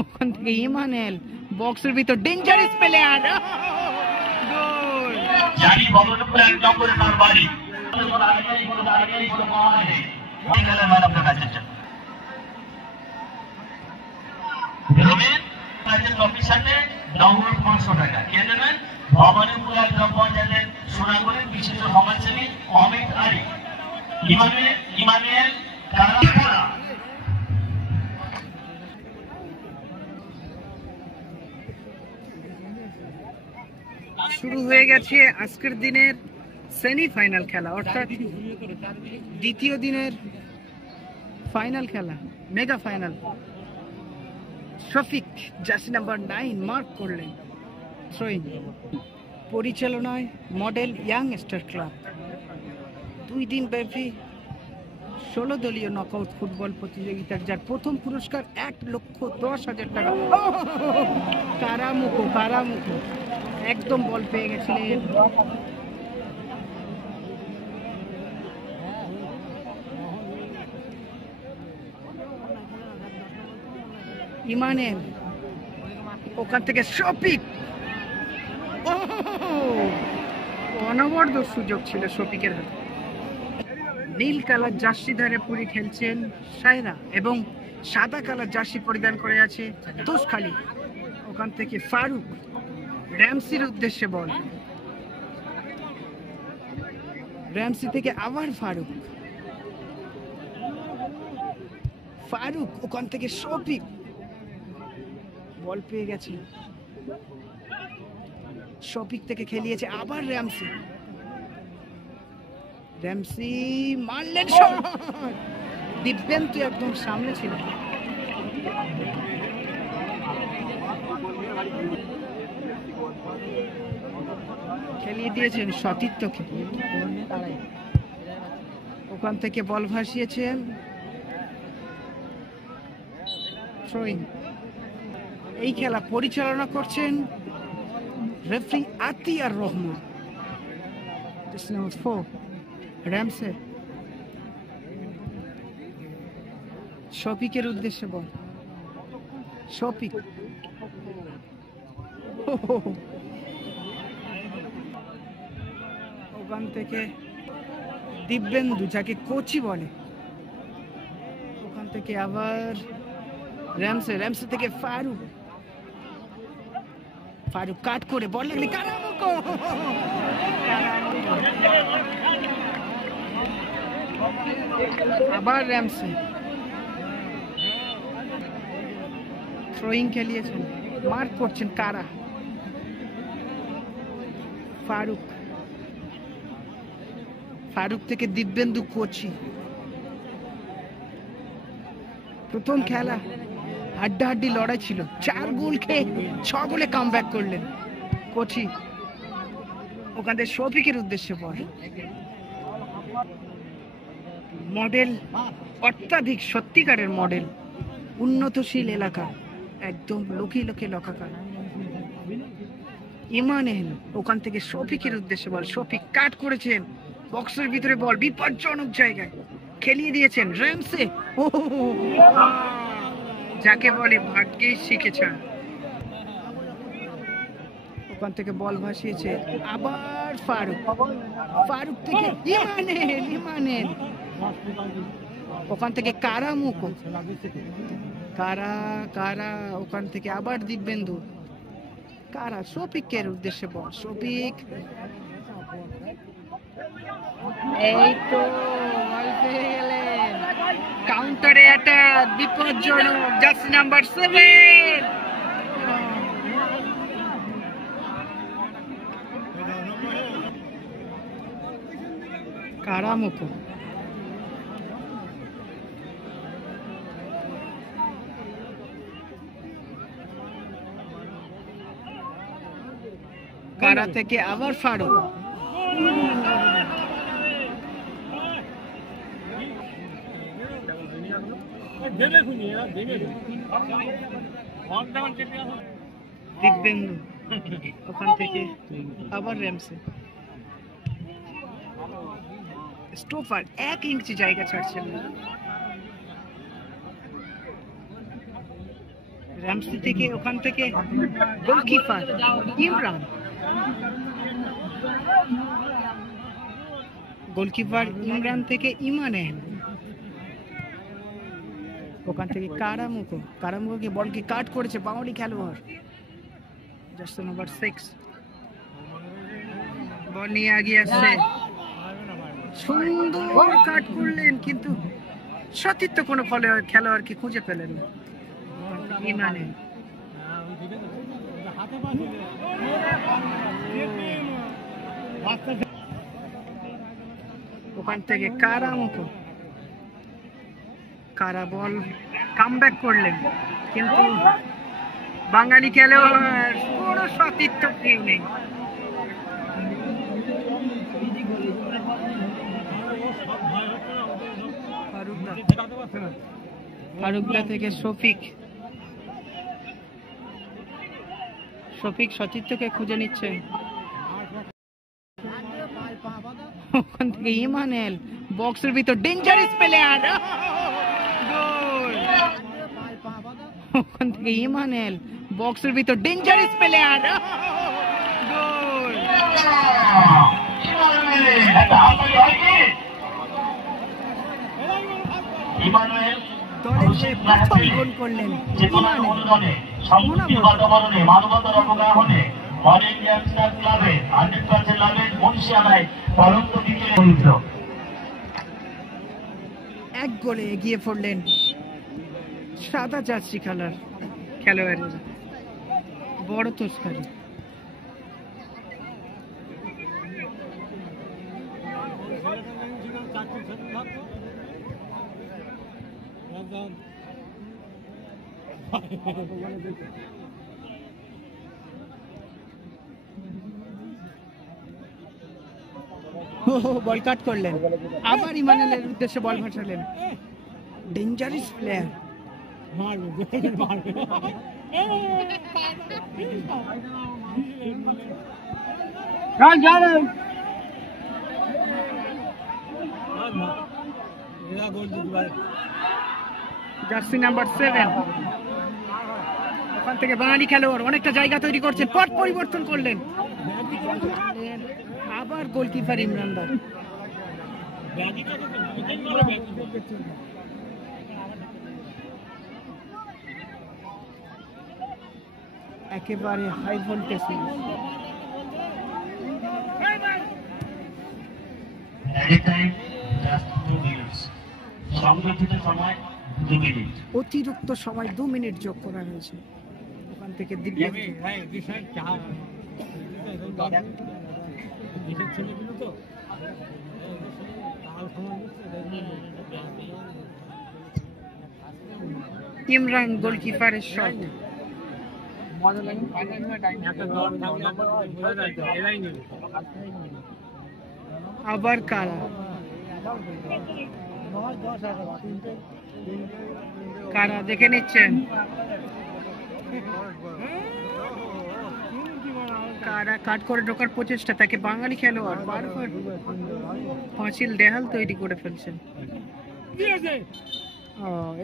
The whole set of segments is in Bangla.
ওখান থেকে ইমানুয়েল বক্সের ভিতর ডেঞ্জারাস প্লেয়ার, গোল। জানি ভবনপুর এক নম্বরে তার বাড়ি। কপির সাথে ডাউনলোড 500 টাকা কে দেবেন? ভবানীপুর এক গ্রাম পঞ্চায়েতের সোনাগরের বিশিষ্ট সমাজসেবী অমিত আলী। ইমানুয়েল কারা শুরু হয়ে গেছে আজকের দিনের সেমিফাইনাল খেলা, অর্থাৎ দ্বিতীয় দিনের ফাইনাল খেলা, mega final. Shafiq jersey number 9 mark করলেন। থ্রোইং পরিচালনায় মডেল ইয়াং স্টার ক্লাব। 2 দিন ব্যাপী 16 দলীয় নকআউট ফুটবল প্রতিযোগিতার যার প্রথম পুরস্কার 1,10,000 টাকা। কারামুখো একদম বল পেয়ে গেছিলেন। ইমানুয়েল ওখান থেকে শফিক, অনবদ্য সুযোগ ছিল শফিকের হাতে। নীল কালার জার্সি ধরে পুরি খেলছেন সায়রা এবং সাদা কালার জার্সি পরিধান করে আছে তোষখালী। ওখান থেকে ফারুক র্যামসির উদ্দেশ্যে বল, র্যামসি থেকে আবার ফারুক ওখান থেকে শফিক বল পেয়ে গেছে। শফিক থেকে খেলিয়েছে আবার র্যামসি মারলেন শট। দিব্যেন্দু একদম সামনে ছিল। খেলিয়ে দিয়েছেন সতীর্থকে। ওখান থেকে বল ভাসিয়েছেন থ্রোইং। এই খেলা পরিচালনা করছেন রেফারি আতিয়ার রহমান। র্যামসে শফিকের উদ্দেশ্যে বল, শফিক ওখান থেকে দিব্যেন্দু যাকে কোচি বলে, ওখান থেকে আবার র্যামসে থেকে ফারুক কাট করে বল লাগলে আবার র্যামসে থ্রোইং খেলিয়েছেন, মার্ক করছেন কারা। ফারুক থেকে দিব্যেন্দু কোচি। প্রথম খেলা হাড্ডাহাড্ডি লড়াই ছিল, 4 গোল খেয়ে 6 গোলে কামব্যাক করলেন কোচি। ওখান থেকে শফিকের উদ্দেশ্যে বল, মডেল অত্যাধিক সত্যিকারের মডেল, উন্নতশীল এলাকা, একদম লোকে লকাকার। ইমানুয়েল ওখান থেকে শফিকের উদ্দেশ্যে বল, শফিক কাট করেছেন বক্সের ভিতরে বল, বিপজ্জনক জায়গায় খেলিয়ে দিয়েছেন র্যামসে। যাকে বলে ভাগ্যেই শিখেছেন। ওখান থেকে বল ভাসিয়েছে আবার ফারুক থেকে ইমানুয়েল ওখান থেকে কারামুখো কারা ওখান থেকে আবার দিব্যেন্দু কারা। শফিকের উদ্দেশ্যে বল, শফিক এই তো বল পেয়ে গেলেন। কাউন্টারে একটা বিপজ্জনক জার্সি নাম্বার 7 কারামুখো। কারা থেকে আবার ফারুক, দিব্যেন্দু ওখান থেকে আবার র্যামসে। স্টোফার 1 ইঞ্চি জায়গা ছাড়ছেন না। রামসি থেকে ওখান থেকে গোলকিপার ইমরান, গোলকিপার ইমরান থেকে ইমানুয়েল, ওখান থেকে কারামুকো বলকে কাট করেছে বাঙালি খেলোয়াড় জার্সি নাম্বার 6। বল নিয়ে এগিয়ে আসছে, সুন্দর কাট করলেন কিন্তু সতীর্থ কোনো খেলোয়াড়কে খুঁজে পেলেন না। ইমানুয়েল ওখান থেকে কারা বল কামব্যাক করলেন কিন্তু বাঙালি খেলোয়াড় কোনো সতীর্থ কেউ নেই। ফারুকদা থেকে শফিক সতীর্থকে খুঁজে নিচ্ছে, ওখান থেকে ইমানুয়েল বক্সের ভিতর ডেঞ্জারাস প্লেয়ার, গোল। ওখান থেকে ইমানুয়েল বক্সের ভিতর ডেঞ্জারাস প্লেয়ার, গোল। দলের প্রথম গোল করলেন এক গোলে এগিয়ে পড়লেন সাদা জার্সি খেলোয়াড় বড় তোষখালি। বল কাট করলেন, আবার ইমানুয়েলের উদ্দেশ্যে বল পাঠালেন, ডেঞ্জারাস প্লেয়ার। জার্সি নাম্বার 7 ওখান থেকে বাঙালি খেলোয়াড় অনেকটা জায়গা তৈরি করছেন, পথ পরিবর্তন করলেন, আবার গোলকিপার ইমরান দা। একেবারে হাই ভোল্টেজ অতিরিক্ত সময় 2 মিনিট যোগ করা হয়েছে। ওখান থেকে ইমরান গোলকিপারের শট, আবার কারা দেখে নিচ্ছেন, কারা কাট করে ঢোকার প্রচেষ্টা, তাকে বাঙালি খেলোয়াড় বারবার পাঁচিল দেহাল তৈরি করে ফেলছেন।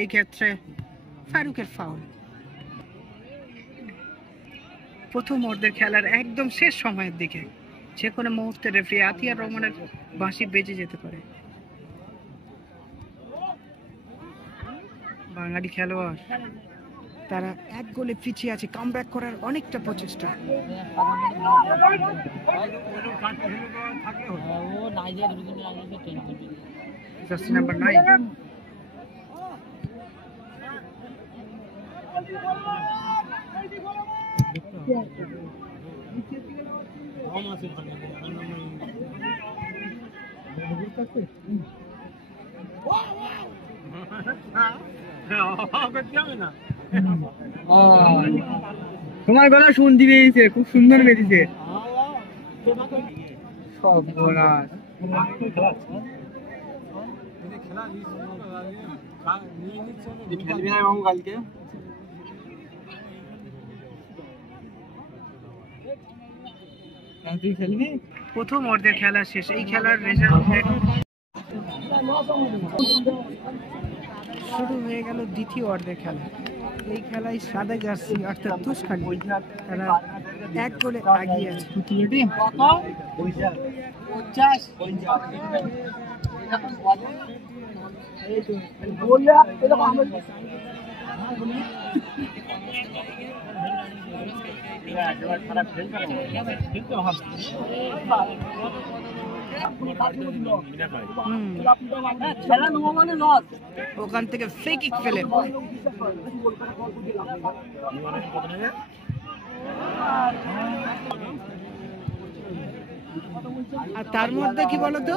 এই ক্ষেত্রে ফারুকের ফাউল। প্রথম অর্ধের খেলার একদম শেষ সময়ের দিকে যে কোনো মুহূর্তে রেফারি আতিয়ার রহমানের বাঁশি বেজে যেতে পারে। বাঙালি খেলোয়াড় তারা এক গোলে পিছিয়ে আছে, কামব্যাক করার অনেকটা প্রচেষ্টা। জার্সি নাম্বার 9 তোমার গলা শুনতে পেয়েছে, খুব সুন্দর বেরিয়েছে। প্রথম অর্ধের খেলা শেষ। এই খেলার রেজাল্ট শুরু হয়ে গেল দ্বিতীয় অর্ধের খেলা। এই খেলায় সাদা জার্সি অর্থাৎ তুষখালী তারা 1 গোলে এগিয়ে আছে। ওখান থেকে ফ্রি কিক ফেলে আর তার মধ্যে কি বলতো,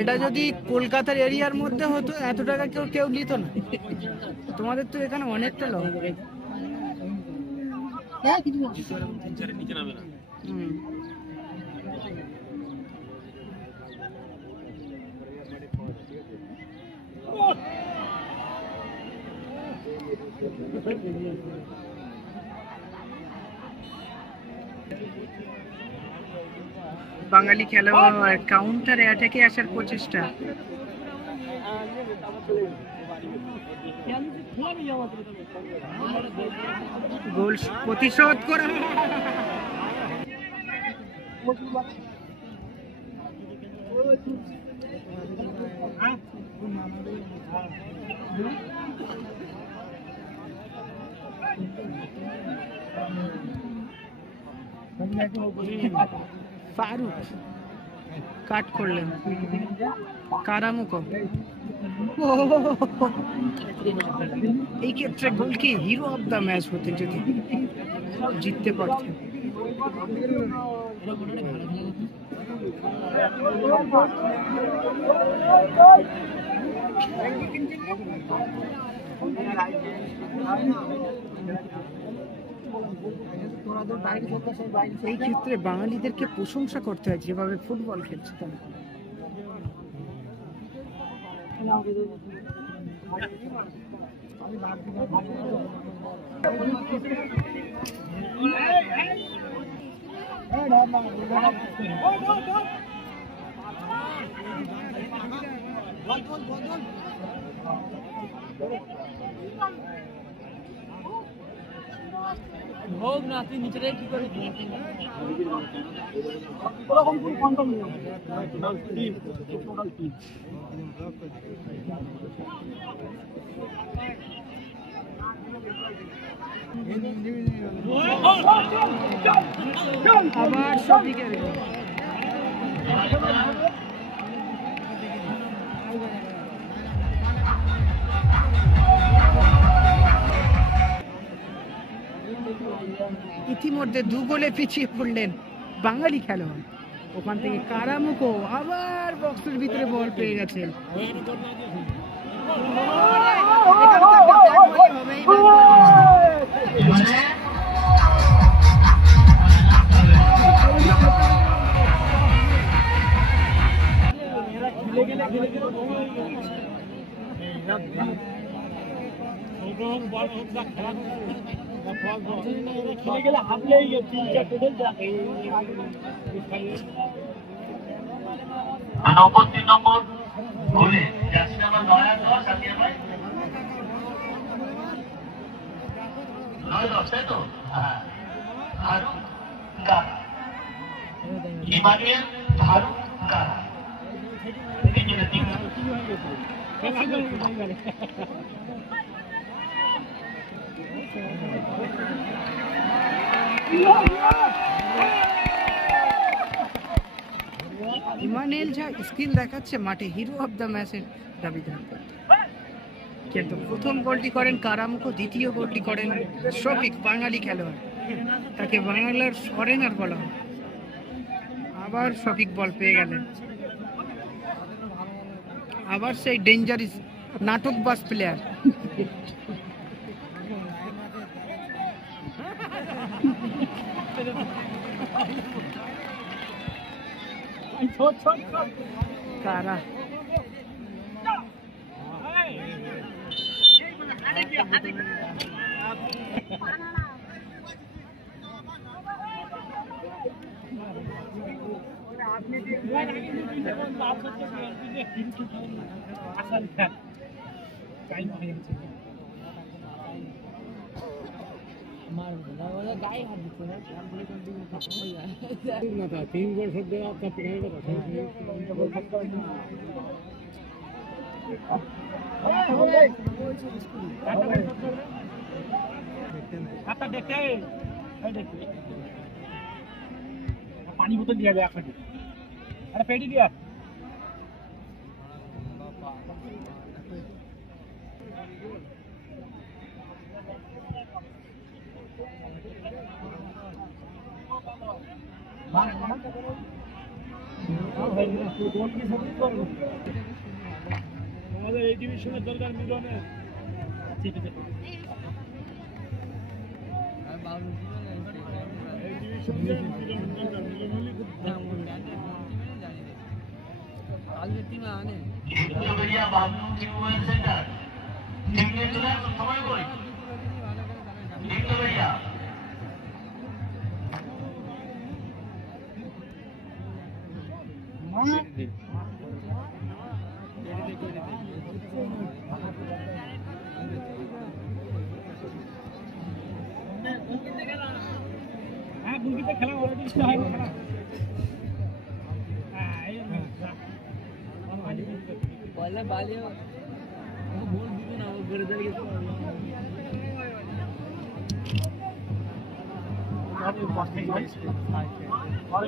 এটা যদি কলকাতার এরিয়ার মধ্যে হতো এত টাকা কেউ নিত না। তোমাদের তো এখানে অনেকটা লোক। বাঙালি খেলোয়াড় কাউন্টার অ্যাটাকে আসার প্রচেষ্টা। গোল প্রতিশোধ করা। ফারুক কাট করলেন, কারামুকো এই ক্ষেত্রে গোল কি হিরো অফ দ্য ম্যাচ হতে যদি জিততে পারতেন। এই ক্ষেত্রে বাঙালিদেরকে প্রশংসা করতে হয় যেভাবে ফুটবল খেলছে তারা। হোক না তুই নিচে কি করে ওরকম কোন কন্ট্রোল নেই। আবার সঠিকের ইতিমধ্যে 2 গোলে পিছিয়ে পড়লেন বাঙালি খেলোয়াড়। ওখান থেকে কারামুকো আবার বক্সের ভিতরে বল পেয়ে গেছেন। নম্বর গোলে জার্সি নাম্বার 9 সাথিয়া ভাই 9 তাই তো? হ্যাঁ, ফারুক গারা, ইমানুয়েল ফারুক গারা। ইমানুয়েল যা স্কিল দেখাচ্ছে মাঠে হিরো অফ দ্য ম্যাচের দাবিদার। কিন্তু প্রথম গোলটি করেন কারামুকো, দ্বিতীয় গোলটি করেন শফিক, বাঙালি খেলোয়াড়। তাকে বাংলার ফরেনার বলা হয়। আবার শফিক বল পেয়ে গেলেন। আবার সেই ডেঞ্জারাস নাটকবাজ প্লেয়ার। কারা पानी बोतल दिया गया अरे पेटी दिया আমাদের এই ডিভিশনের দরকার মিলনে ঠিক আছে এই ডিভিশনের দরকার মিলন হলে খুব भैया बाबू ट्यूबवेल सेंटर निकले चले तो समय कोई निकले भैया हाँ बुलकी तो खेला ऑलरेडी इसका है खेला वाला बाले वो बोल दीजिए ना वो गर्दन के आप ये पास में गाइस और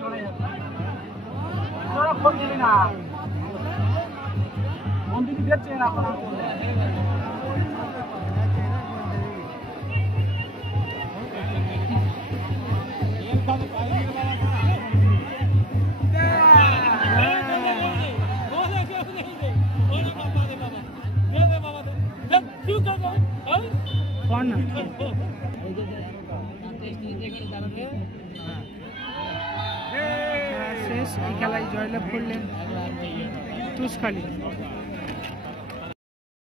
थोड़ा फोन दे ना फोन दी देते हैं ना अपना ये बात पाई कौन শেষ এই খেলায় জয়লাভ করলেন তুষখালী।